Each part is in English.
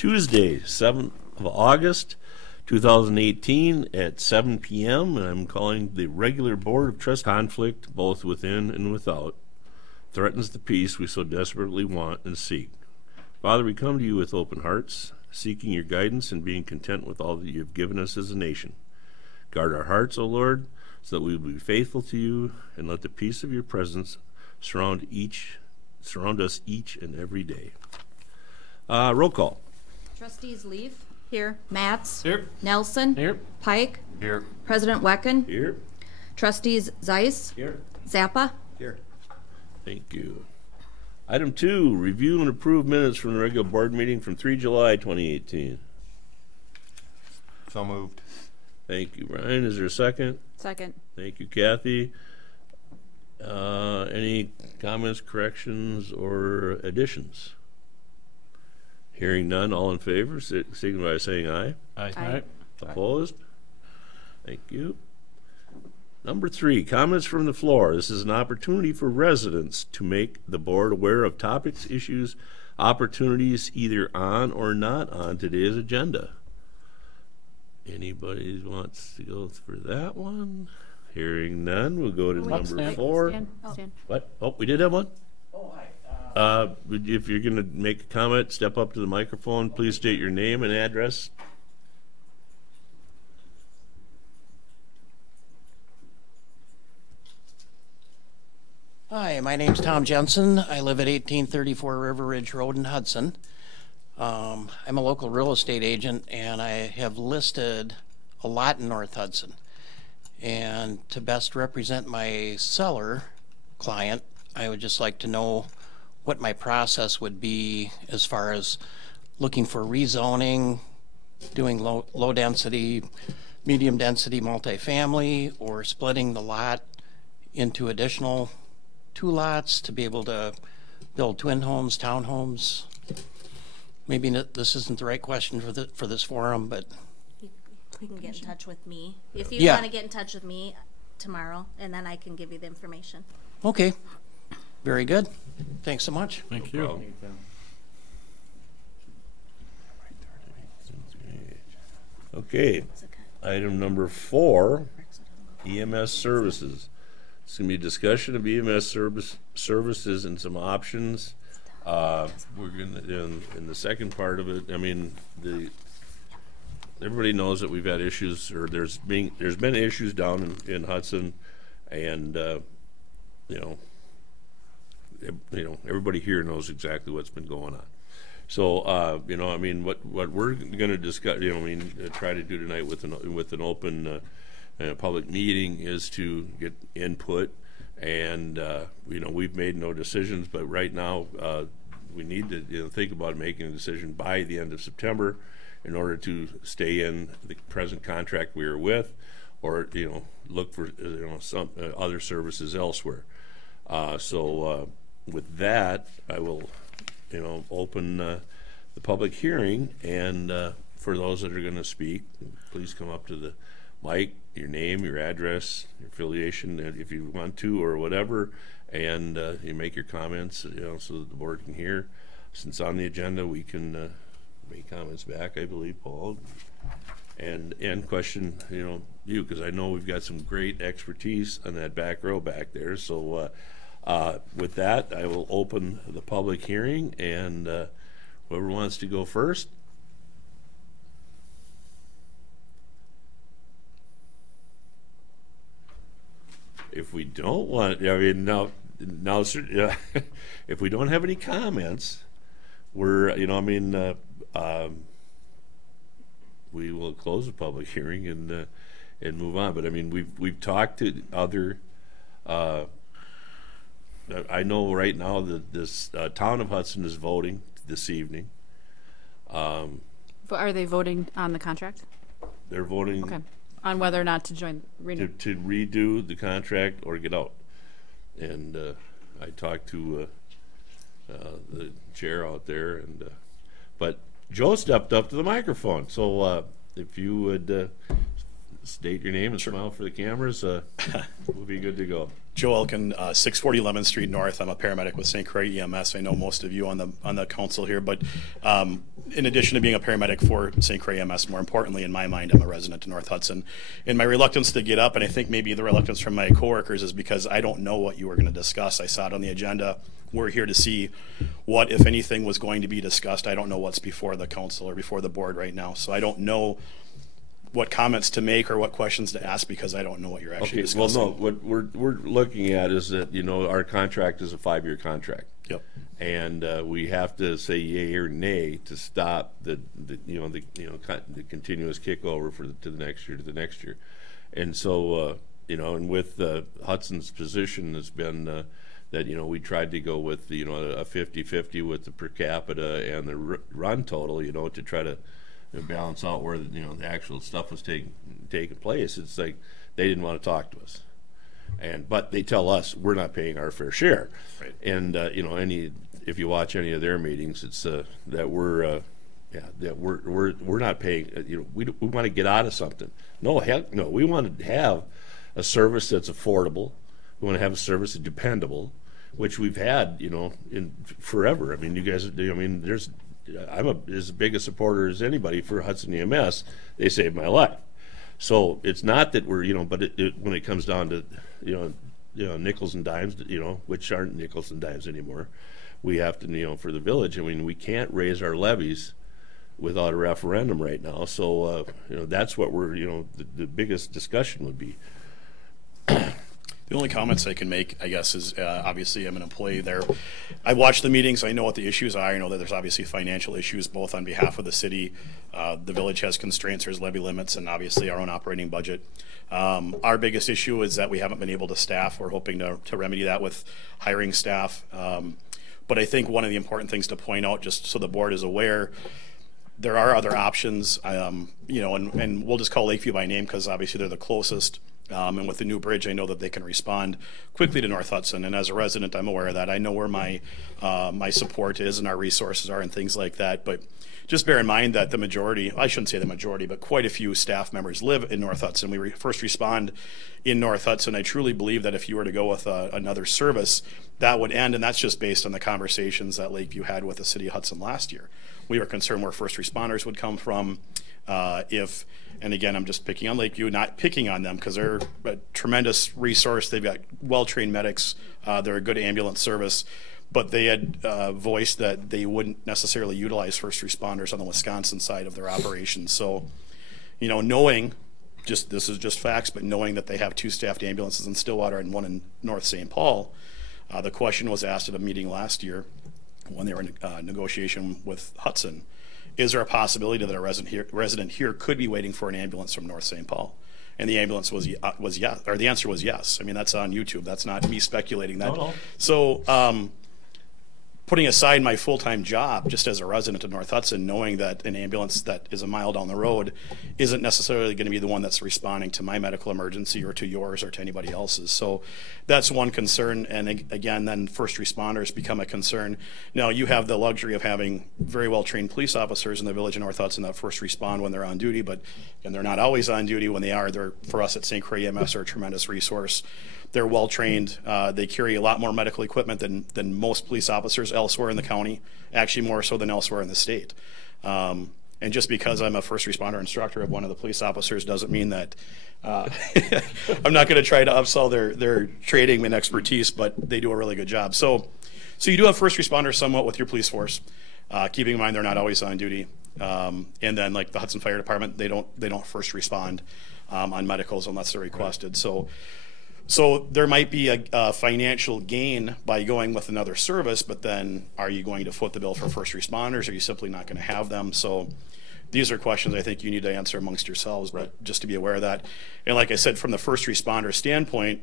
Tuesday, 7th of August, 2018 at 7 p.m. And I'm calling the regular Board of Trust conflict, both within and without, threatens the peace we so desperately want and seek. Father, we come to you with open hearts, seeking your guidance and being content with all that you have given us as a nation. Guard our hearts, O Lord, so that we will be faithful to you, and let the peace of your presence surround us each and every day. Roll call. Trustees Leaf. Here. Matz. Here. Nelson. Here. Pike. Here. President Wecken. Here. Trustees Zeiss. Here. Zappa. Here. Thank you. Item 2, review and approve minutes from the regular board meeting from 3 July 2018. So moved. Thank you, Brian. Is there a second? Second. Thank you, Kathy. Any comments, corrections, or additions? Hearing none, all in favor, signify by saying aye. Aye. Opposed? Thank you. Number 3, comments from the floor. This is an opportunity for residents to make the board aware of topics, issues, opportunities either on or not on today's agenda. Anybody wants to go for that one? Hearing none, we'll go to number 4. Stan. What? Oh, we did have one? Oh, hi. If you're going to make a comment, step up to the microphone. Please state your name and address. Hi, my name's Tom Jensen. I live at 1834 River Ridge Road in Hudson. I'm a local real estate agent, and I have listed a lot in North Hudson. And to best represent my seller client, I would just like to know what my process would be as far as looking for rezoning, doing low density, medium density multifamily, or splitting the lot into additional 2 lots to be able to build twin homes, townhomes. Maybe this isn't the right question for this forum, but You can get in touch with me if you Yeah. want to get in touch with me tomorrow, and then I can give you the information. okay, very good. Thanks so much. Thank you. Okay. Item number 4, EMS services. It's going to be a discussion of EMS services and some options. We're going to, in the second part of it, I mean, everybody knows that we've had issues, or there's been issues down in Hudson, and everybody here knows exactly what's been going on. So I mean, what we're going to discuss, try to do tonight with an open public meeting is to get input, and we've made no decisions, but right now we need to think about making a decision by the end of September in order to stay in the present contract we are with, or look for some other services elsewhere. So with that, I will open the public hearing, and for those that are going to speak, please come up to the mic, your name, your address, your affiliation, if you want to, or whatever, and you make your comments, so that the board can hear. Since on the agenda, we can make comments back, I believe, Paul, and question, you, because I know we've got some great expertise on that back row back there. So with that, I will open the public hearing, and whoever wants to go first. If we don't want, if we don't have any comments, we're, we will close the public hearing and move on. But I mean, we've talked to other. I know right now that this town of Hudson is voting this evening. But are they voting on the contract? They're voting. Okay. On whether or not to renew. To redo the contract or get out. And I talked to the chair out there, and but Joe stepped up to the microphone. So if you would state your name and smile for the cameras. We'll be good to go. Joe Elkin, 640 11th Street North. I'm a paramedic with St. Croix EMS. I know most of you on the council here, but in addition to being a paramedic for St. Croix EMS, more importantly, in my mind, I'm a resident of North Hudson. And my reluctance to get up, and I think maybe the reluctance from my coworkers, is because I don't know what you were going to discuss. I saw it on the agenda. We're here to see what, if anything, was going to be discussed. I don't know what's before the council or before the board right now, so I don't know what comments to make or what questions to ask because I don't know what you're actually discussing. Well, no, what we're looking at is that, our contract is a 5-year contract. Yep. And we have to say yay or nay to stop the continuous kickover to the next year. And so, and with Hudson's position has been that, we tried to go with, a 50-50 with the per capita and the run total, to try to balance out where the actual stuff was taking place. It's like they didn't want to talk to us, but they tell us we're not paying our fair share. Right. And if you watch any of their meetings, it's that we're not paying. We want to get out of something. No, heck no. We want to have a service that's affordable. We want to have a service that's dependable, which we've had in forever. I mean, you guys. I'm as big a supporter as anybody for Hudson EMS. They saved my life. So it's not that we're, but when it comes down to, nickels and dimes, which aren't nickels and dimes anymore, we have to, for the village, we can't raise our levies without a referendum right now. So, that's what we're, the biggest discussion would be. The only comments I can make, I guess, is obviously I'm an employee there. I watch the meetings. I know what the issues are. I know that there's obviously financial issues both on behalf of the city. The village has constraints. There's levy limits and obviously our own operating budget. Our biggest issue is that we haven't been able to staff. We're hoping to remedy that with hiring staff. But I think one of the important things to point out, just so the board is aware, there are other options, and we'll just call Lakeview by name because obviously they're the closest. And with the new bridge, I know that they can respond quickly to North Hudson. And as a resident, I'm aware of that. I know where my support is and our resources are and things like that. But just bear in mind that the majority, I shouldn't say the majority, but quite a few staff members live in North Hudson. We first respond in North Hudson. I truly believe that if you were to go with another service, that would end. And that's just based on the conversations that Lakeview had with the city of Hudson last year. We were concerned where first responders would come from. And again, I'm just picking on Lakeview, not picking on them because they're a tremendous resource. They've got well-trained medics. They're a good ambulance service. But they had voiced that they wouldn't necessarily utilize first responders on the Wisconsin side of their operations. So, knowing, this is just facts, but knowing that they have 2 staffed ambulances in Stillwater and 1 in North St. Paul, the question was asked at a meeting last year when they were in negotiation with Hudson. Is there a possibility that a resident here could be waiting for an ambulance from North St. Paul? And the ambulance was yes, or the answer was yes. I mean, that's on YouTube. That's not me speculating that. No. So, putting aside my full-time job, just as a resident of North Hudson, knowing that an ambulance that is a mile down the road isn't necessarily going to be the one that's responding to my medical emergency or to yours or to anybody else's. So that's one concern. And again, then first responders become a concern. Now, you have the luxury of having very well-trained police officers in the village of North Hudson that first respond when they're on duty, but and they're not always on duty. When they are, they're, for us at St. Croix EMS, are a tremendous resource. They're well trained. They carry a lot more medical equipment than most police officers elsewhere in the county, actually more so than elsewhere in the state. And just because I'm a first responder instructor of one of the police officers doesn't mean that I'm not going to try to upsell their training and expertise, but they do a really good job. So you do have first responders somewhat with your police force, keeping in mind they're not always on duty. And then like the Hudson Fire Department, they don't first respond on medicals unless they're requested. So there might be a financial gain by going with another service, but then are you going to foot the bill for first responders? Or are you simply not going to have them? So these are questions I think you need to answer amongst yourselves, but just to be aware of that. And like I said, from the first responder standpoint,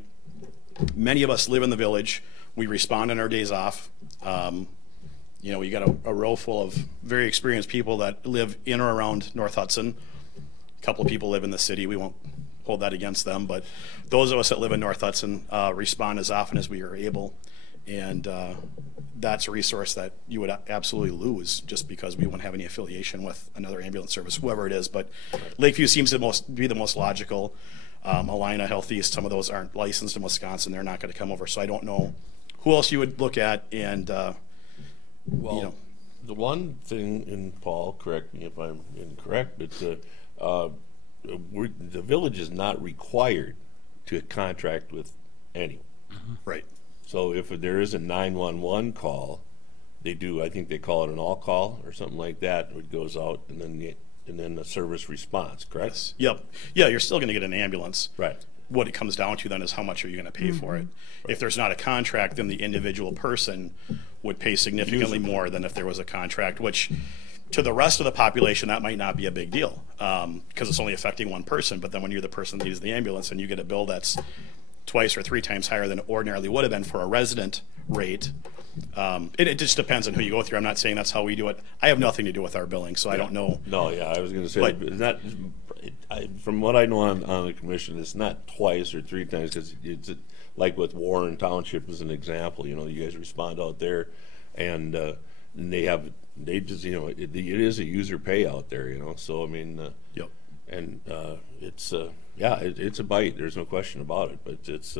many of us live in the village. We respond on our days off. We got a row full of very experienced people that live in or around North Hudson. A couple of people live in the city. We won't hold that against them, but those of us that live in North Hudson respond as often as we are able. And that's a resource that you would absolutely lose just because we wouldn't have any affiliation with another ambulance service, whoever it is. But Lakeview seems to be the most logical. Alina, Health East, some of those aren't licensed in Wisconsin. They're not going to come over. So I don't know who else you would look at. And, Well, you know, the one thing, and Paul, correct me if I'm incorrect, but the village is not required to contract with anyone. right. So if there is a 911 call, they do, I think they call it an all call or something like that. It goes out and then the service response, correct? Yes. Yep. Yeah, you're still going to get an ambulance. Right. What it comes down to then is how much are you going to pay for it. If there's not a contract, then the individual person would pay significantly more than if there was a contract, which to the rest of the population, that might not be a big deal because it's only affecting one person. But then when you're the person that uses the ambulance and you get a bill that's twice or three times higher than it ordinarily would have been for a resident rate, it just depends on who you go through. I'm not saying that's how we do it. I have nothing to do with our billing, so I don't know. No, yeah, I was going to say, But- it's not, from what I know on the commission, it's not twice or three times, because it's like with Warren Township as an example, you guys respond out there, and they just, it is a user pay out there, so I mean, Yep. and it's a bite, there's no question about it, but it's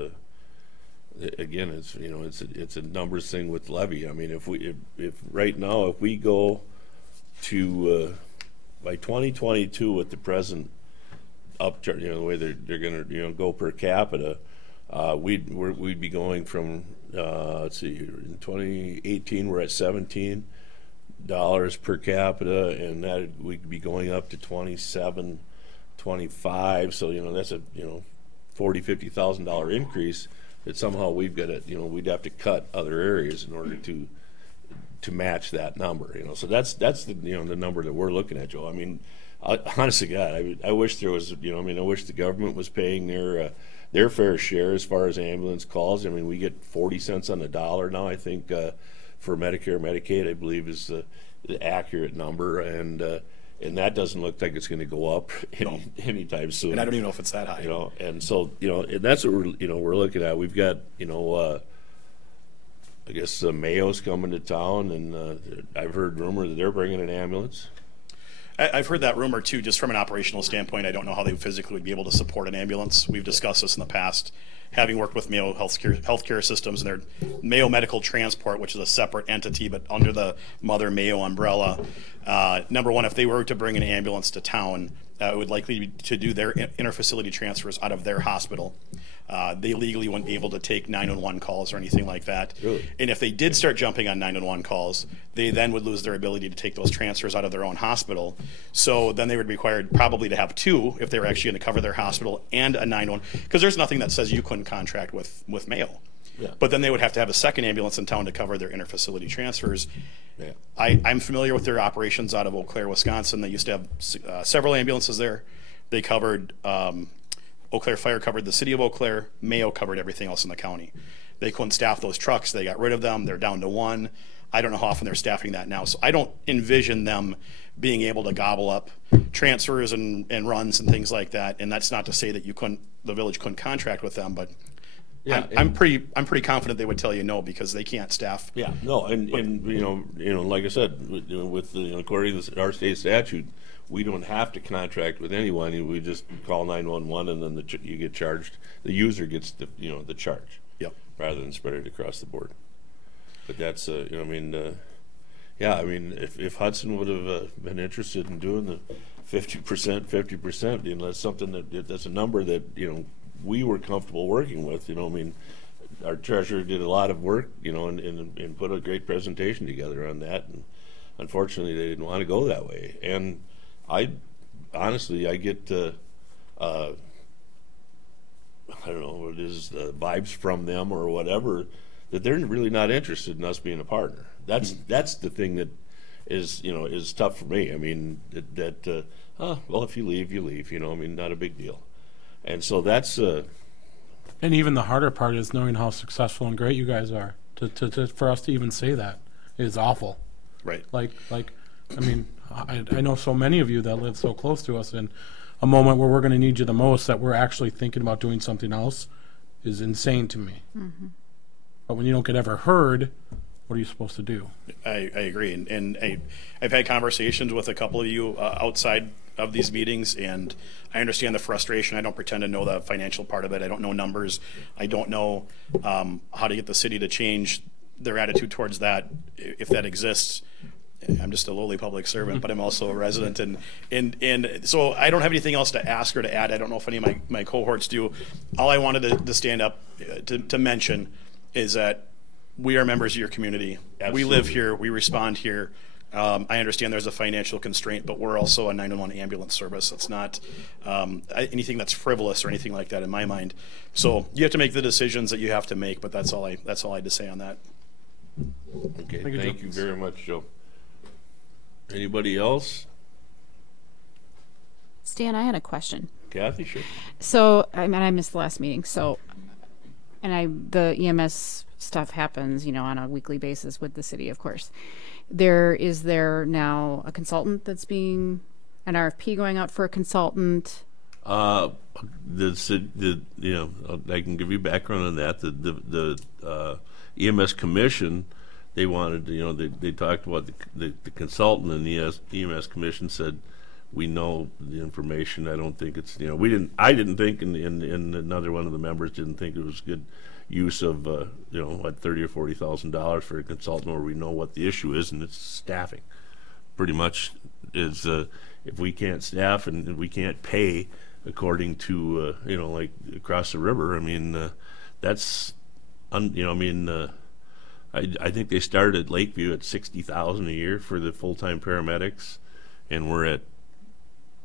again, it's a numbers thing with levy. I mean, if right now, if we go to by 2022 with the present upcharge, the way they're going to go per capita, we'd be going from let's see, in 2018 we're at $17 per capita, and that we'd be going up to 27, 25. So that's a $40,000-$50,000 increase. That somehow we've got to, we'd have to cut other areas in order to match that number, so that's the the number that we're looking at, Joe. I mean, honest to God, I wish there was, I wish the government was paying their fair share as far as ambulance calls. I mean, we get 40 cents on the dollar now, I think, for Medicare, Medicaid, I believe is the accurate number, and that doesn't look like it's going to go up anytime soon. And I don't even know if it's that high. And so and that's what we're looking at. We've got I guess Mayo's coming to town, and I've heard rumor that they're bringing an ambulance. I've heard that rumor too, just from an operational standpoint. I don't know how they physically would be able to support an ambulance. We've discussed this in the past, having worked with Mayo healthcare systems and their Mayo Medical Transport, which is a separate entity but under the Mother Mayo umbrella. Number one, if they were to bring an ambulance to town, it would likely be to do their interfacility transfers out of their hospital. They legally wouldn't be able to take 911 calls or anything like that. Really? And if they did start jumping on 911 calls, they then would lose their ability to take those transfers out of their own hospital. So then they would be required probably to have two if they were actually going to cover their hospital and a 911, because there's nothing that says you couldn't contract with Mayo. Yeah. But then they would have to have a second ambulance in town to cover their interfacility transfers. Yeah. I'm familiar with their operations out of Eau Claire, Wisconsin. They used to have several ambulances there. They covered Eau Claire Fire covered the city of Eau Claire. Mayo covered everything else in the county. They couldn't staff those trucks. They got rid of them. They're down to one. I don't know how often they're staffing that now. So I don't envision them being able to gobble up transfers and runs and things like that. And that's not to say that the village couldn't contract with them, but Yeah, I'm pretty confident they would tell you no, because they can't staff. Yeah, no, and like I said, with according to our state statute, we don't have to contract with anyone. We just call 911, and then you get charged. The user gets the charge. Yep. Rather than spread it across the board. But that's if Hudson would have been interested in doing the 50%, that's something that's a number that we were comfortable working with. Our treasurer did a lot of work, and put a great presentation together on that. And unfortunately, they didn't want to go that way. And I get I don't know what it is, the vibes from them or whatever, that they're really not interested in us being a partner. That's the thing that is tough for me. I mean, well, if you leave, you leave. Not a big deal. And so that's. And even the harder part is knowing how successful and great you guys are. For us to even say that is awful. Right. I know so many of you that live so close to us, and a moment where we're going to need you the most, that we're actually thinking about doing something else, is insane to me. Mm-hmm. But when you don't get ever heard, what are you supposed to do? I agree, and I've had conversations with a couple of you outside of these meetings, and I understand the frustration. I don't pretend to know the financial part of it. I don't know numbers. I don't know how to get the city to change their attitude towards that, if that exists. I'm just a lowly public servant, but I'm also a resident, and so I don't have anything else to ask or to add. I don't know if any of my cohorts do. All I wanted to stand up to mention is that we are members of your community. Absolutely. We live here. We respond here. I understand there's a financial constraint, but we're also a 911 ambulance service. It's not anything that's frivolous or anything like that in my mind. So you have to make the decisions that you have to make, but that's all I had to say on that. Okay, Thank you, thank Joe. you very much, Joe. Anybody else? Stan, I had a question. Kathy, sure. So, I mean, I missed the last meeting. So, the EMS stuff happens, on a weekly basis with the city, of course. Is there now a consultant that's an RFP going out for a consultant? I can give you background on that. The EMS commission, they wanted, they talked about the consultant, and the EMS commission said, we know the information. I don't think it's, I didn't think, and another one of the members didn't think it was good use of, $30,000 or $40,000 for a consultant where we know what the issue is, and it's staffing. Pretty much is, if we can't staff and we can't pay according to, like across the river, I mean, that's, I think they started at Lakeview at $60,000 a year for the full-time paramedics, and we're at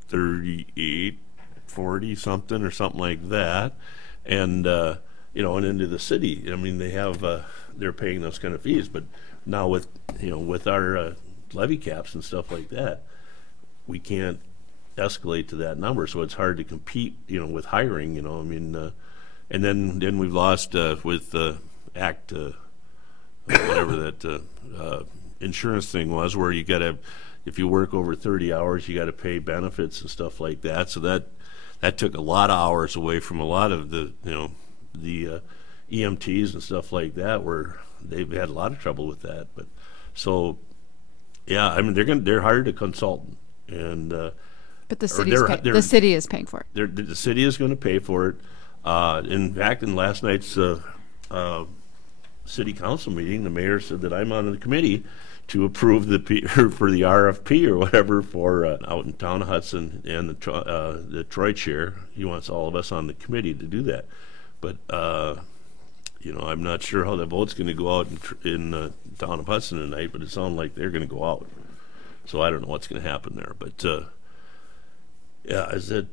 38, 40 something or something like that, and and into the city, I mean, they have they're paying those kind of fees, but now with with our levy caps and stuff like that, we can't escalate to that number, so it's hard to compete with hiring. And then we've lost with Act. Whatever that insurance thing was, where you got to, if you work over 30 hours, you got to pay benefits and stuff like that. So that took a lot of hours away from a lot of the EMTs and stuff like that, where they've had a lot of trouble with that. But so yeah, I mean they're hired a consultant, and But the the city is paying for it. the city is going to pay for it. In fact, in last night's city council meeting, the mayor said that I'm on the committee to approve for the RFP or whatever for out in town of Hudson, and the Troy chair. He wants all of us on the committee to do that. But I'm not sure how the vote's going to go out in town of Hudson tonight, but it sounds like they're going to go out. So I don't know what's going to happen there. But yeah, is it?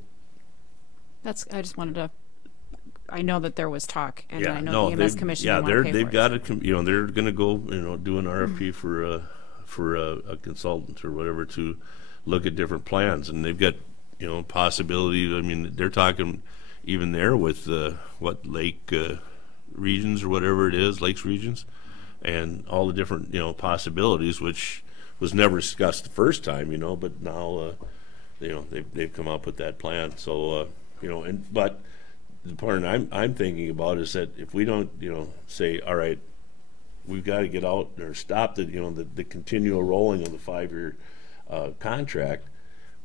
I just wanted to. I know that there was talk, and Yeah, I know no, the EMS commission. yeah, they've they've got it. They're going to go, do an RFP for a consultant or whatever to look at different plans, and they've got, possibility. I mean, they're talking even there with lake regions or whatever it is, lakes regions, and all the different possibilities, which was never discussed the first time, but now they've come up with that plan. So but the part I'm thinking about is that if we don't, say, all right, we've got to get out or stop the continual rolling of the 5-year contract,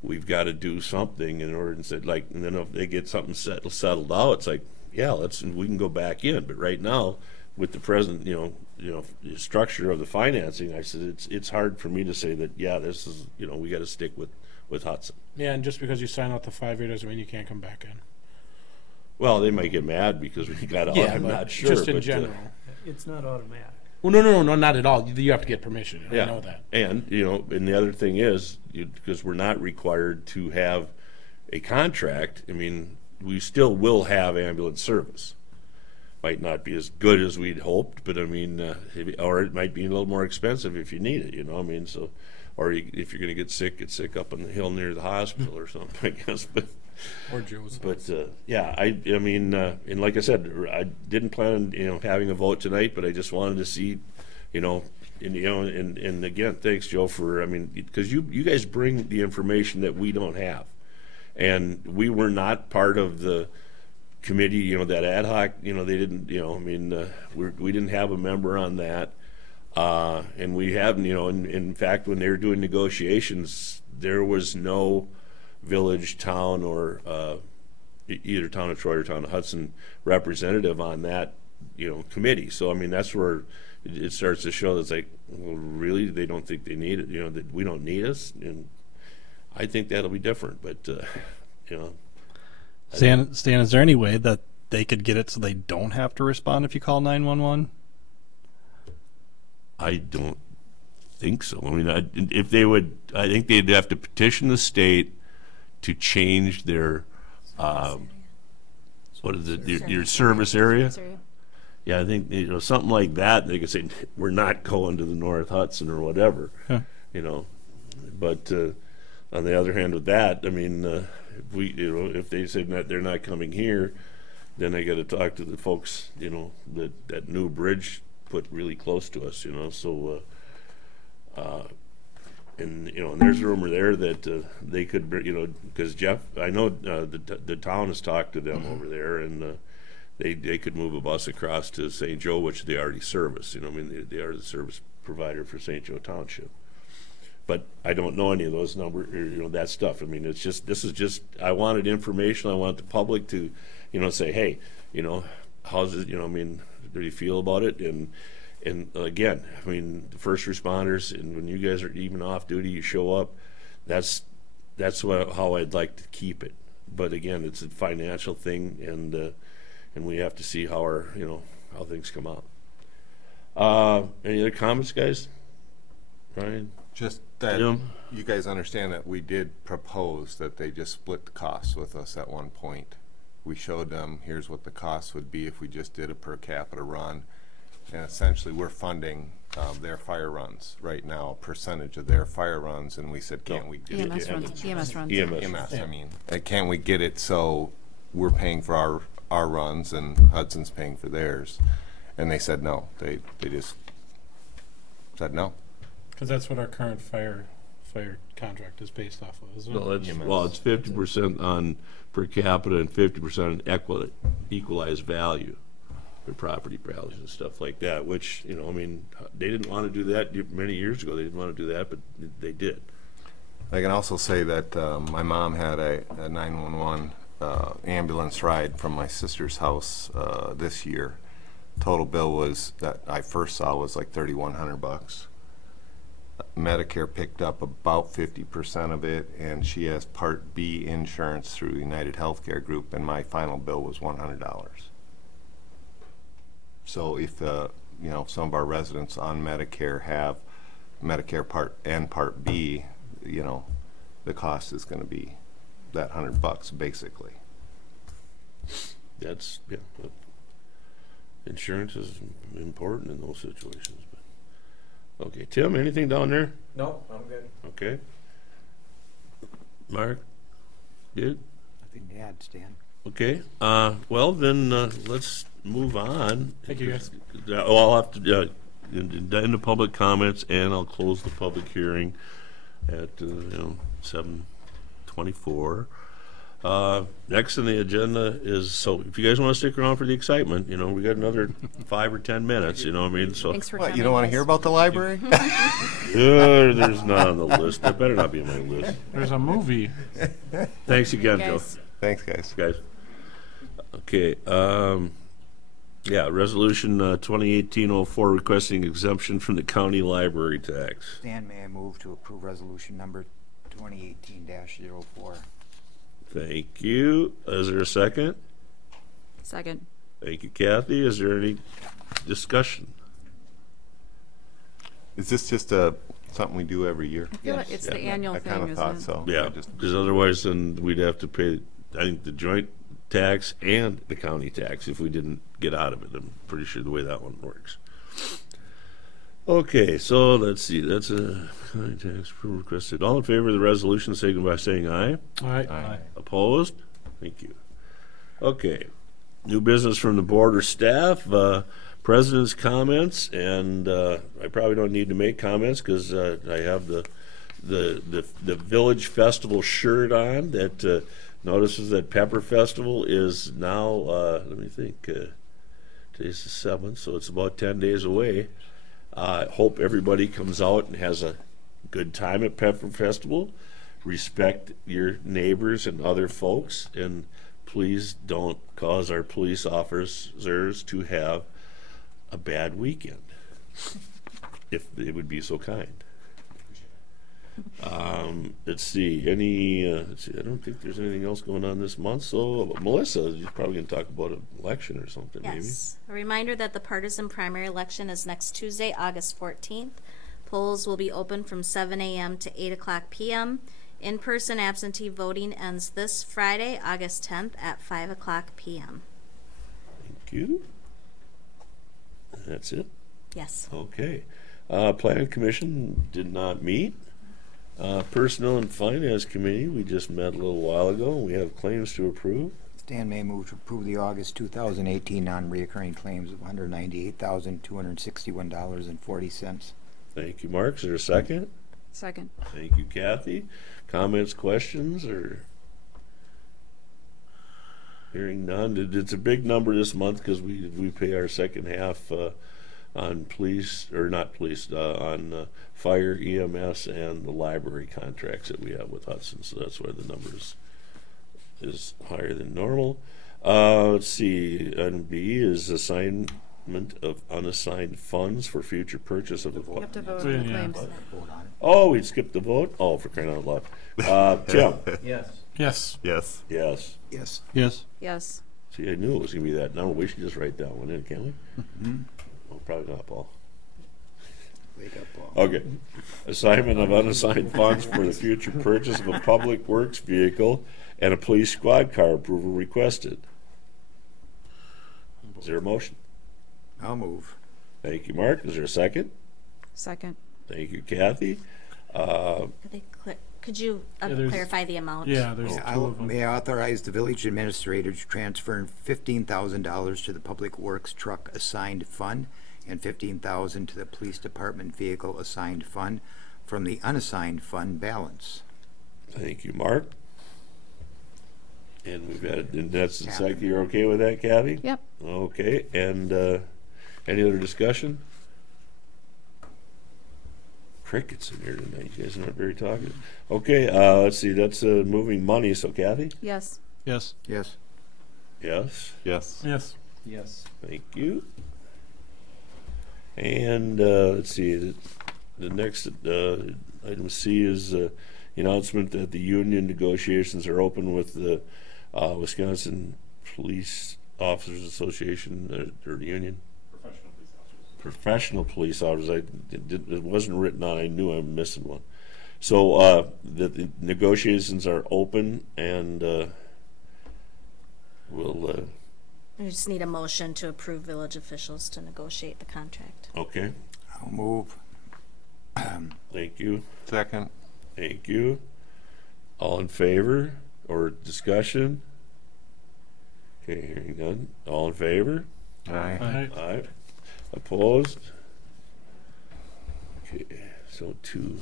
we've got to do something in order to say, like, and then if they get something settled out, it's like, yeah, we can go back in. But right now, with the present, the structure of the financing, I said it's hard for me to say that, yeah, this is, we got to stick with Hudson. Yeah, and just because you sign out the 5 year doesn't mean you can't come back in. Well, they might get mad because we got out. I'm not sure. Just in but, general. It's not automatic. Well, no, not at all. You have to get permission. Yeah. I know that. And, and the other thing is, because we're not required to have a contract, I mean, we still will have ambulance service. Might not be as good as we'd hoped, but I mean, or it might be a little more expensive if you need it, I mean, so, or if you're going to get sick up on the hill near the hospital or something, I guess, but. Or Joe's. But yeah, I mean, and like I said, I didn't plan on having a vote tonight, but I just wanted to see, and again, thanks, Joe, for because you guys bring the information that we don't have, and we were not part of the committee, you know, that ad hoc, you know, they didn't, you know, I mean, we didn't have a member on that. And we haven't, you know, in fact, when they were doing negotiations, there was no village, town, or either town of Troy or town of Hudson representative on that, you know, committee. So, I mean, that's where it starts to show that's like, well, really, they don't think they need it, you know, that we don't need us. And I think that'll be different, but, you know. Stan, is there any way that they could get it so they don't have to respond if you call 911? I don't think so. I mean, if they would, I think they'd have to petition the state to change their, what is it, your service area? Yeah, I think, you know, something like that. They could say, we're not going to the North Hudson or whatever, you know. But on the other hand, with that, I mean, if they say that they're not coming here, then I got to talk to the folks, you know, that new bridge put really close to us, you know. So, and you know, and there's a rumor there that they could, you know, because Jeff, I know the town has talked to them over there, and they could move a bus across to St. Joe, which they already service. You know, I mean, they are the service provider for St. Joe Township. But I don't know any of those numbers, or, you know, that stuff. I mean, it's just, this is just, I wanted information. I want the public to, you know, say, hey, you know, how's it, you know, I mean, do you feel about it? And again, I mean, the first responders, and when you guys are even off duty, you show up, that's how I'd like to keep it. But again, it's a financial thing, and we have to see how our, you know, how things come out. Any other comments, guys? Ryan? Just that Jim? you guys understand that we did propose that they just split the costs with us at one point. We showed them, here's what the cost would be if we just did a per capita run. And essentially, we're funding their fire runs right now, a percentage of their fire runs. And we said, can't we get EMS runs. EMS runs. EMS, I mean, can't we get it so we're paying for our runs and Hudson's paying for theirs? And they said no. They just said no. Because that's what our current fire contract is based off of, isn't it? Well, it's 50% on per capita and 50% on equalized value for property values and stuff like that, which, you know, I mean, they didn't want to do that many years ago. They didn't want to do that, but they did. I can also say that my mom had a 911 ambulance ride from my sister's house this year. Total bill was, that I first saw, was like $3,100. Medicare picked up about 50% of it, and she has Part B insurance through United Healthcare Group, and my final bill was $100. So if you know, some of our residents on Medicare have Medicare Part and Part B, you know, the cost is going to be that $100 basically. That's, yeah. Insurance is important in those situations. But okay, Tim, anything down there? No, I'm good. Okay. Mark? Good? Nothing to add, Stan. Okay. Well, then let's move on. Thank you, guys. Well, I'll have to end the public comments, and I'll close the public hearing at 7:24. Next on the agenda is, so if you guys want to stick around for the excitement, you know, we got another 5 or 10 minutes, you know what I mean? So, Thanks for What, coming. you don't want to hear about the library? there's not on the list. That better not be on my list. There's a movie. Thanks again, Joe. Guys. Thanks, guys. Guys. Okay, yeah, resolution 2018-04 requesting exemption from the county library tax. Stan, may I move to approve resolution number 2018-04? Thank you. Is there a second? Second. Thank you, Kathy. Is there any discussion? Is this just something we do every year? I feel like it's the annual I thing, kind of isn't thought it? so. Yeah, because otherwise then we'd have to pay, I think, the joint tax and the county tax if we didn't get out of it. I'm pretty sure the way that one works. Okay, so let's see. That's a county tax requested. All in favor of the resolution, signify by saying aye. All right. Aye. Opposed? Thank you. Okay. New business from the board or staff. President's comments, and I probably don't need to make comments because I have the the Village Festival shirt on that notices that Pepper Festival is now, let me think, today's the 7th, so it's about 10 days away. Hope everybody comes out and has a good time at Pepper Festival. Respect your neighbors and other folks, and please don't cause our police officers to have a bad weekend, if they would be so kind. Let's see, I don't think there's anything else going on this month, so Melissa, you're probably going to talk about an election or something, Yes. A reminder that the partisan primary election is next Tuesday, August 14th. Polls will be open from 7 a.m. to 8 o'clock p.m. In-person absentee voting ends this Friday, August 10th at 5 o'clock p.m. Thank you. That's it? Yes. Okay. Planning Commission did not meet. Personnel and Finance Committee, we just met a little while ago. We have claims to approve. Stan may move to approve the August 2018 non-reoccurring claims of $198,261.40. Thank you, Mark. Is there a second? Second. Thank you, Kathy. Comments, questions, or? Hearing none. It's a big number this month because we pay our second half on police, or not police, on fire, EMS, and the library contracts that we have with Hudson. So that's why the number is higher than normal. Let's see. Item B is assignment of unassigned funds for future purchase of You have equipment. to vote on the Yeah. claims. Vote on it. Oh, we skipped the vote? Oh, for crying out loud. Tim? Yes. Yes. Yes. Yes. Yes. Yes. See, I knew it was going to be that number. We should just write that one in, can't we? Well, probably not, Paul. Wake up, Paul. Okay. Assignment of unassigned funds for the future purchase of a public works vehicle and a police squad car, approval requested. Is there a motion? I'll move. Thank you, Mark. Is there a second? Second. Thank you, Kathy. Could you there's- clarify the amount? Yeah, there's two of them. May I authorize the village administrator to transfer $15,000 to the Public Works Truck Assigned Fund and $15,000 to the Police Department Vehicle Assigned Fund from the unassigned fund balance. Thank you, Mark. And we've had, and that's the second. You're okay with that, Kathy? Yep. Okay. And any other discussion? Crickets in here tonight. You guys are not very talkative. Okay, let's see. That's moving money. So, Kathy? Yes. Yes. Yes. Yes. Yes. Yes. Yes. Thank you. And let's see. The next item C is the announcement that the union negotiations are open with the Wisconsin Police Officers Association, or the union. Professional police officers. It wasn't written on. I knew I'm missing one. So the negotiations are open, and we'll. We just need a motion to approve village officials to negotiate the contract. Okay. I'll move. Thank you. Second. Thank you. All in favor or discussion? Okay, hearing none. All in favor? Aye. Aye. Aye. Opposed? Okay, so two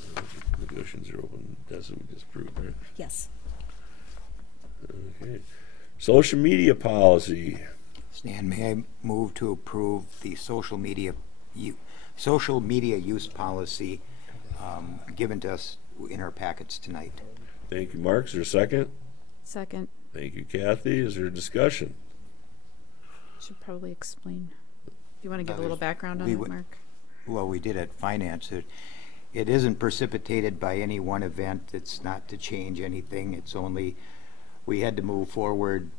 negotiations are open. That's what we just proved, right? Yes. Okay. Social media policy. Stan, may I move to approve the social media use policy given to us in our packets tonight? Thank you, Mark. Is there a second? Second. Thank you, Kathy. Is there a discussion? Should probably explain. You want to give a there's- little background on we it, would- Mark? Well, we did at finance. It isn't precipitated by any one event. It's not to change anything. It's only, we had to move forward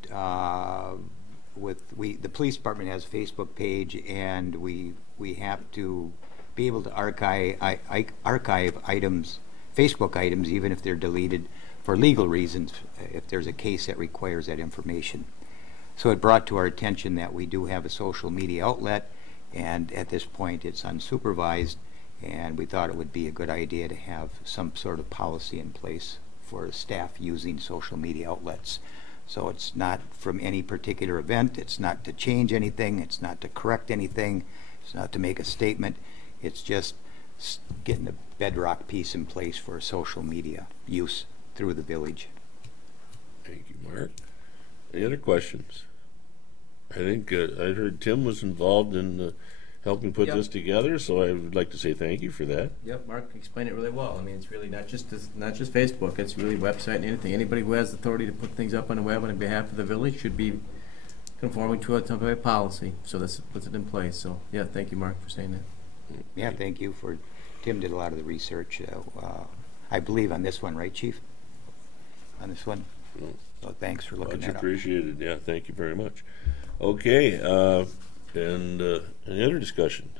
the police department has a Facebook page, and we have to be able to archive items, Facebook items, even if they're deleted for legal reasons, if there's a case that requires that information. So it brought to our attention that we do have a social media outlet, and at this point it's unsupervised, and we thought it would be a good idea to have some sort of policy in place for staff using social media outlets. So it's not from any particular event, it's not to change anything, it's not to correct anything, it's not to make a statement, it's just getting the bedrock piece in place for social media use through the village. Thank you, Mark. Any other questions? I think I heard Tim was involved in helping put Yep. this together, so I would like to say thank you for that. Yep, Mark explained it really well. I mean, it's really not just Facebook. It's really website and anything. Anybody who has authority to put things up on the web on behalf of the village should be conforming to a temporary policy. So this puts it in place. So yeah, thank you, Mark, for saying that. Yeah, thank you for, Tim did a lot of the research, I believe on this one, right, Chief? On this one? So thanks for looking Much that up. appreciated. Yeah, thank you very much. Okay, and any other discussion?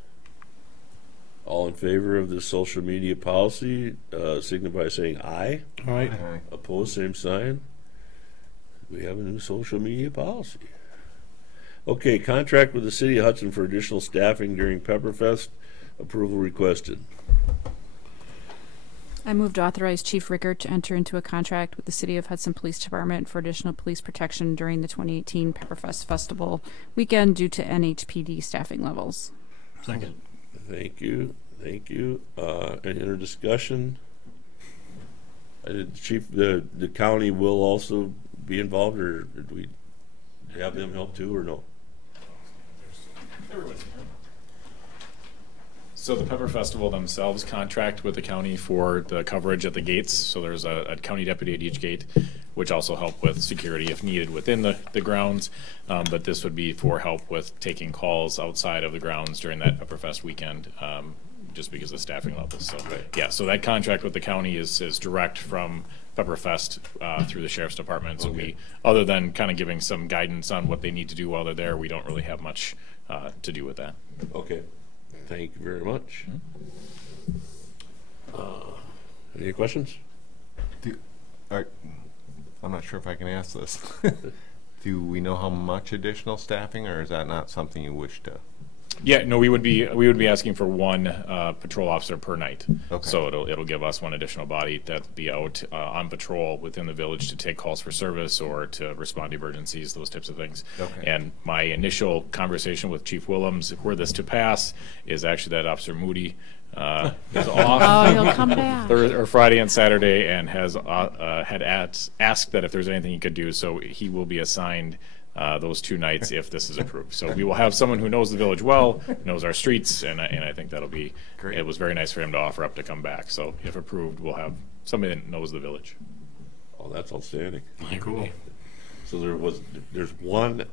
All in favor of the social media policy, signify by saying aye. All right. Opposed, same sign. We have a new social media policy. Okay, contract with the City of Hudson for additional staffing during Pepperfest. Approval requested. I moved to authorize Chief Rickert to enter into a contract with the City of Hudson Police Department for additional police protection during the 2018 Pepperfest Festival weekend due to NHPD staffing levels. Second. Thank you. Thank you. Any other discussion? Chief, the county will also be involved, or did we have them help too, or no? So the Pepper Festival themselves contract with the county for the coverage at the gates. So there's a county deputy at each gate, which also help with security if needed within the grounds. But this would be for help with taking calls outside of the grounds during that Pepperfest weekend, just because of staffing levels. So yeah, so that contract with the county is direct from Pepperfest through the sheriff's department. So we, other than kind of giving some guidance on what they need to do while they're there, we don't really have much to do with that. Okay. Thank you very much. Any questions? I'm not sure if I can ask this. Do we know how much additional staffing, or is that not something you wish to? Yeah, no, we would be asking for one patrol officer per night. Okay. So it'll give us one additional body that be out on patrol within the village to take calls for service or to respond to emergencies, those types of things. Okay. And my initial conversation with Chief Willems, were this to pass, is actually that Officer Moody is off. Oh, he'll come back. Or Friday and Saturday, and has asked that if there's anything he could do, so he will be assigned those 2 nights if this is approved. So we will have someone who knows the village well, knows our streets, and I think that'll be great. It was very nice for him to offer up to come back. So if approved, we'll have somebody that knows the village. Oh, that's outstanding. Cool. So there's one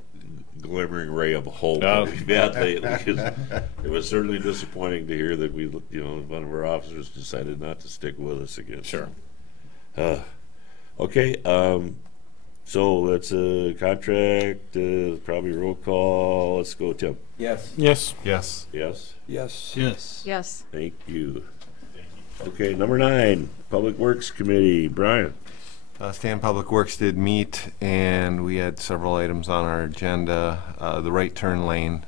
glimmering ray of hope we've had lately, because it was certainly disappointing to hear that one of our officers decided not to stick with us again. Sure. Okay. So that's a contract, probably roll call. Let's go, Tim. Yes. Yes. Yes. Yes? Yes. Yes. Yes. Thank you. Okay, number 9, Public Works Committee. Brian. Stan Public Works did meet, and we had several items on our agenda. The right turn lane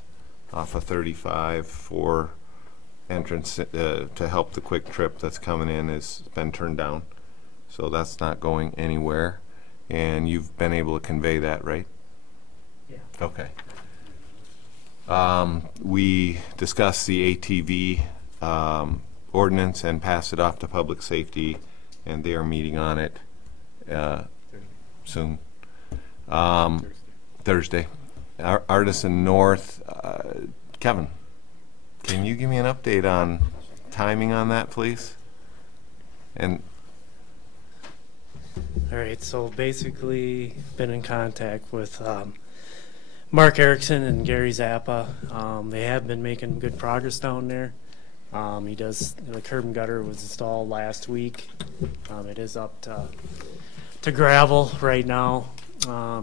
off of 35 for entrance to help the quick trip that's coming in has been turned down. So that's not going anywhere. And you've been able to convey that, right? Yeah. Okay. We discussed the ATV ordinance and passed it off to public safety, and they are meeting on it soon. Thursday. Artisan North. Kevin, can you give me an update on timing on that, please? And all right, so basically been in contact with Mark Erickson and Gary Zappa. They have been making good progress down there. The curb and gutter was installed last week. It is up to gravel right now.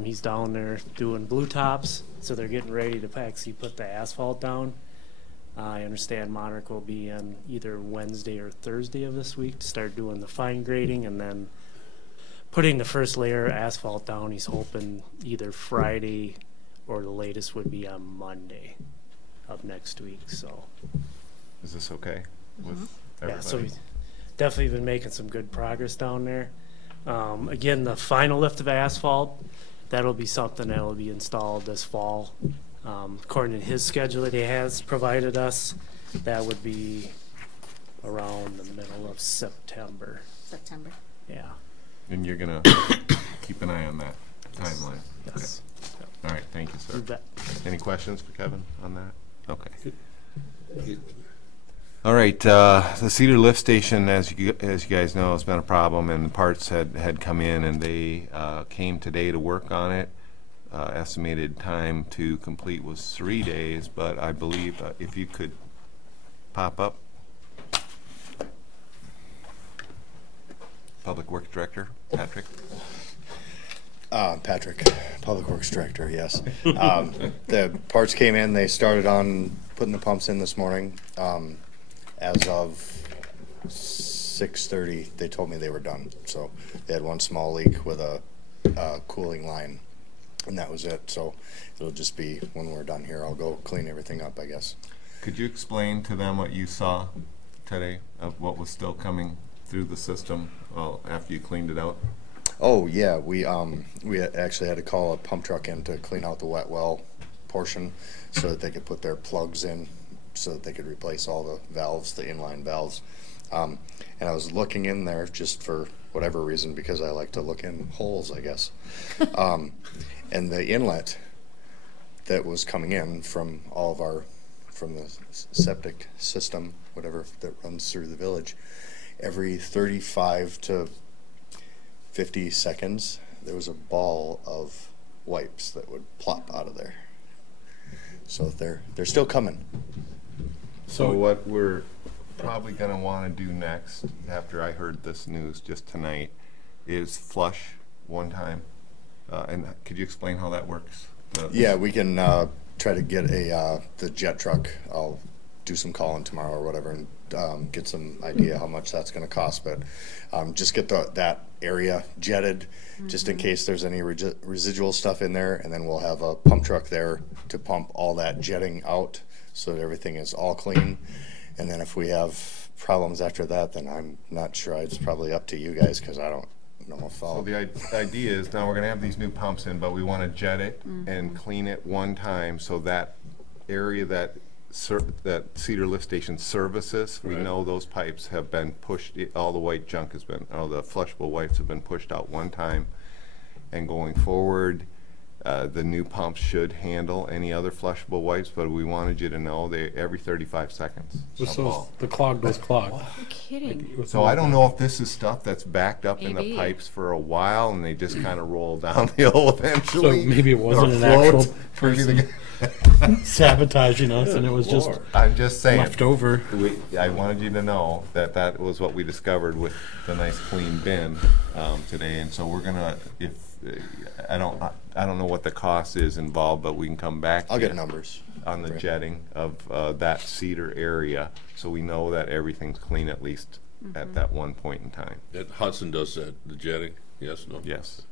He's down there doing blue tops, so they're getting ready to actually put the asphalt down. I understand Monarch will be in either Wednesday or Thursday of this week to start doing the fine grading, and then putting the first layer of asphalt down. He's hoping either Friday or the latest would be on Monday of next week. So, is this okay with everybody? Yeah, so we've definitely been making some good progress down there. Again, the final lift of asphalt, that'll be something that will be installed this fall. According to his schedule that he has provided us, that would be around the middle of September. September. Yeah. And you're gonna keep an eye on that timeline. Yes. Okay. All right, thank you, sir. You bet. Any questions for Kevin on that? Okay. All right, the Cedar lift station, as you guys know, has been a problem, and the parts had come in, and they came today to work on it. Estimated time to complete was 3 days, but I believe if you could pop up. Public Works Director, Patrick. Patrick, Public Works Director, yes. The parts came in, they started on putting the pumps in this morning. As of 6:30, they told me they were done. So they had one small leak with a cooling line, and that was it. So it'll just be, when we're done here, I'll go clean everything up, I guess. Could you explain to them what you saw today of what was still coming through the system after you cleaned it out? Oh yeah, we actually had to call a pump truck in to clean out the wet well portion so that they could put their plugs in, so that they could replace all the valves, the inline valves. And I was looking in there just for whatever reason, because I like to look in holes, I guess. And the inlet that was coming in from from the septic system, whatever, that runs through the village, every 35 to 50 seconds, there was a ball of wipes that would plop out of there. So they're still coming. So what we're probably going to want to do next, after I heard this news just tonight, is flush one time. And could you explain how that works? Yeah, we can try to get the jet truck. I'll do some calling tomorrow or whatever, and get some idea how much that's going to cost. But just get that area jetted, just in case there's any residual stuff in there, and then we'll have a pump truck there to pump all that jetting out so that everything is all clean. And then if we have problems after that, then I'm not sure. It's probably up to you guys, because I don't know if I'll... So the idea is, now we're going to have these new pumps in, but we want to jet it and clean it one time, so that area that Cedar Lift Station services, we know those pipes have been pushed, all the white junk has been, all the flushable wipes have been pushed out one time. And going forward, the new pumps should handle any other flushable wipes, but we wanted you to know they every 35 seconds. So the clog goes clogged. You're kidding. So I don't know if this is stuff that's backed up in the Maybe. pipes for a while, and they just kind of roll downhill eventually. So maybe it wasn't an actual person sabotaging us, and it was just I'm just saying, left over. I wanted you to know that that was what we discovered with the nice clean bin today, and so we're gonna, if I don't know what the cost is involved, but we can come back. I'll get numbers on the jetting of that Cedar area, so we know that everything's clean at least at that one point in time. That Hudson does that, the jetting, yes, no? Yes.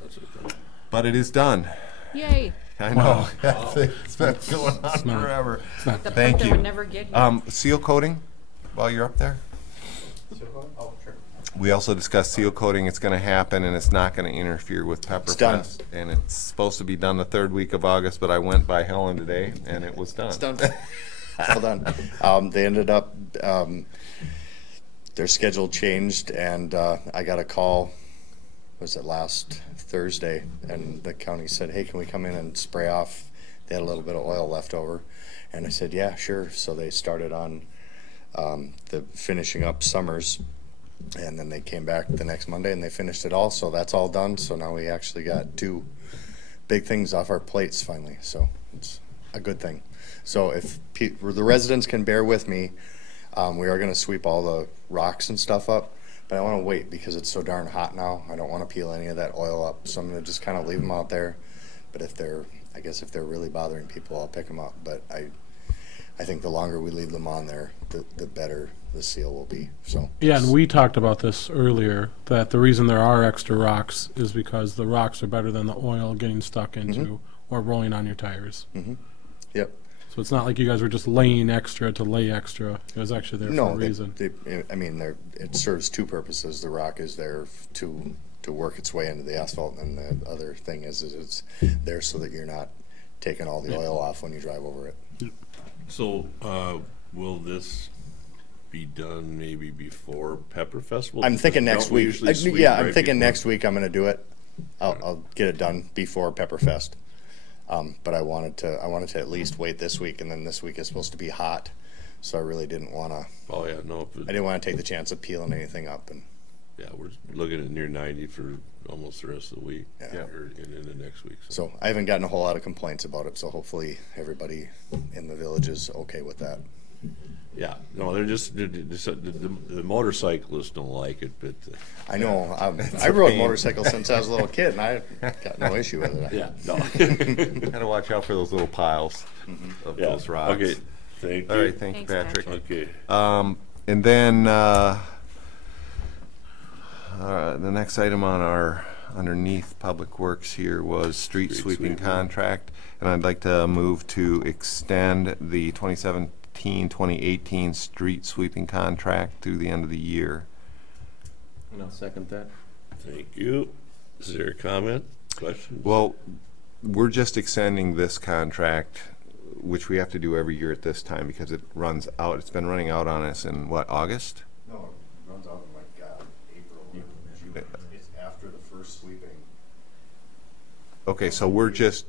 That's it. But it is done. Yay. I know. It's been going on forever. The Thank part that you. would never get here. Seal coating, while you're up there. Oh, sure. We also discussed seal coating. It's going to happen, and it's not going to interfere with Pepperfest. And it's supposed to be done the 3rd week of August, but I went by Helen today, and it was done. It's done. Well done. They ended up, their schedule changed, and I got a call, was it last Thursday, and the county said, hey, can we come in and spray off? They had a little bit of oil left over. And I said, yeah, sure. So they started on the finishing up Summers, and then they came back the next Monday and they finished it all. So that's all done. So now we actually got 2 big things off our plates finally. So it's a good thing. So if the residents can bear with me, we are going to sweep all the rocks and stuff up. But I want to wait because it's so darn hot now. I don't want to peel any of that oil up. So I'm going to just kind of leave them out there. But if they're really bothering people, I'll pick them up. But I think the longer we leave them on there, the better the seal will be. So Yeah, and we talked about this earlier, that the reason there are extra rocks is because the rocks are better than the oil getting stuck into or rolling on your tires. Yep. So it's not like you guys were just laying extra to lay extra. It was actually there for a reason. It serves 2 purposes. The rock is there to work its way into the asphalt, and the other thing is it's there so that you're not taking all the oil off when you drive over it. So will this be done maybe before Pepper Festival? I'm thinking Don't next we week. usually sweep Yeah, I'm right thinking before? next week I'm going to do it. I'll get it done before Pepperfest. But I wanted to at least wait this week, and then this week is supposed to be hot, so I really didn't want to. Oh, yeah, no. I didn't want to take the chance of peeling anything up, and Yeah, we're looking at near 90 for almost the rest of the week. Yeah. Or in the next week. so I haven't gotten a whole lot of complaints about it. So hopefully everybody in the village is okay with that. Yeah, no, they're just, the motorcyclists don't like it, but. I know. It's I a rode pain. motorcycles since I was a little kid, and I got no issue with it. Yeah, no. Gotta watch out for those little piles of Yeah, those rocks. okay, thank you. All right, thank you, Thanks, Patrick. Okay. And then the next item on our underneath Public Works here was street sweeping contract, and I'd like to move to extend the 2017-2018 street sweeping contract through the end of the year. And I'll second that. Thank you. Is there a comment, question? Well, we're just extending this contract, which we have to do every year at this time because it runs out. It's been running out on us in what, August? No, it runs out in like April. June. It's after the first sweeping. Okay, so we're just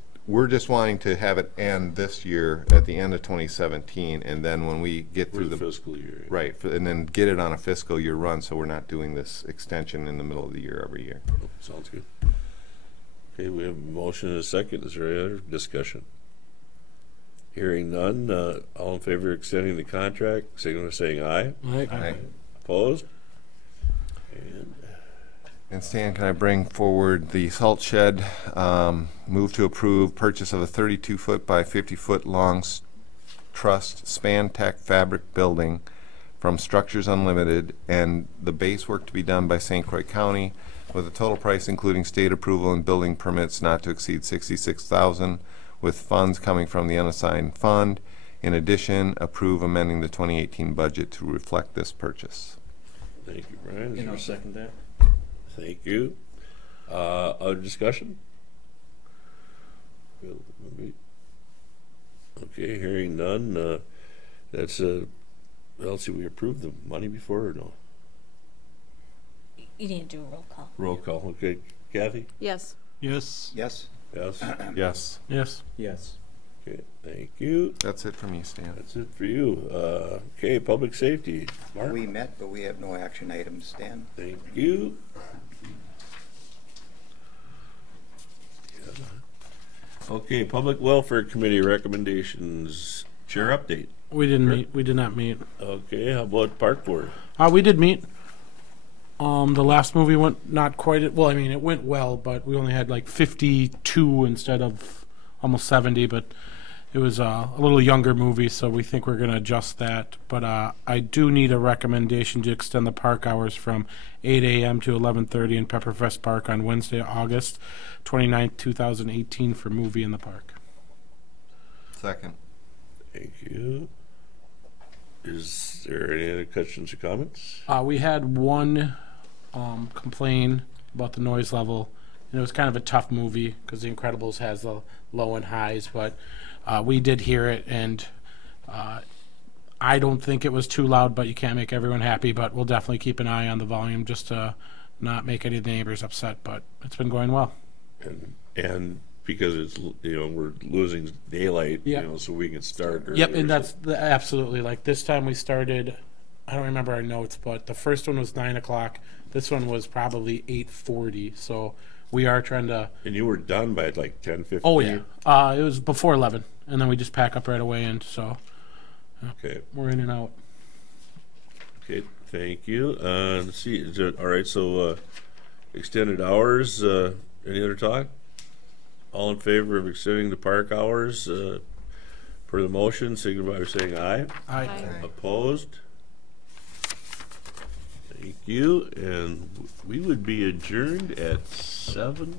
wanting to have it end this year at the end of 2017, and then when we get For through the the fiscal year. right, and then get it on a fiscal year run, so we're not doing this extension in the middle of the year every year. Oh, sounds good. Okay, we have a motion and a second. Is there any other discussion? Hearing none, all in favor of extending the contract, signal by saying aye. Aye. Opposed? And Stan, can I bring forward the salt shed, move to approve purchase of a 32-foot by 50-foot long trussed span tech fabric building from Structures Unlimited, and the base work to be done by St. Croix County, with a total price including state approval and building permits not to exceed $66,000, with funds coming from the unassigned fund. In addition, approve amending the 2018 budget to reflect this purchase. Thank you, Brian. Is And I'll there- second that. Thank you. Other discussion? Okay, hearing none, that's let's see, we approved the money before or no? You need to do a roll call. Roll call, okay. Kathy? Yes. Yes. Yes. Yes. Yes. Yes. Yes. Okay, thank you. That's it from you, Stan. That's it for you. Okay, public safety. Mark? We met, but we have no action items, Stan. Thank you. Okay, Public Welfare Committee recommendations. Chair update. We didn't meet. We did not meet. Okay, how about Park Board? We did meet. The last movie went not quite. Well, I mean, it went well, but we only had like 52 instead of almost 70. But it was a little younger movie, so we think we're going to adjust that. But I do need a recommendation to extend the park hours from 8 a.m. to 11:30 in Pepperfest Park on Wednesday, August 29th, 2018 for Movie in the Park. Second. Thank you. Is there any other questions or comments? We had one complain about the noise level, and it was kind of a tough movie because The Incredibles has the low and highs, but we did hear it, and I don't think it was too loud, but you can't make everyone happy, but we'll definitely keep an eye on the volume just to not make any of the neighbors upset, but it's been going well. And because it's, we're losing daylight, Yep. so we can start earlier. Yep, and that's absolutely, like this time we started, I don't remember our notes, but the first one was 9 o'clock. This one was probably 8:40, so we are trying to. And you were done by like 10:15? Oh, yeah. It was before 11, and then we just pack up right away, and so Okay. we're in and out. Okay, thank you. Let's see, is it, all right, so extended hours, any other talk? All in favor of extending the park hours per the motion, signify by saying aye. Aye. Opposed? Thank you, and we would be adjourned at 7:44.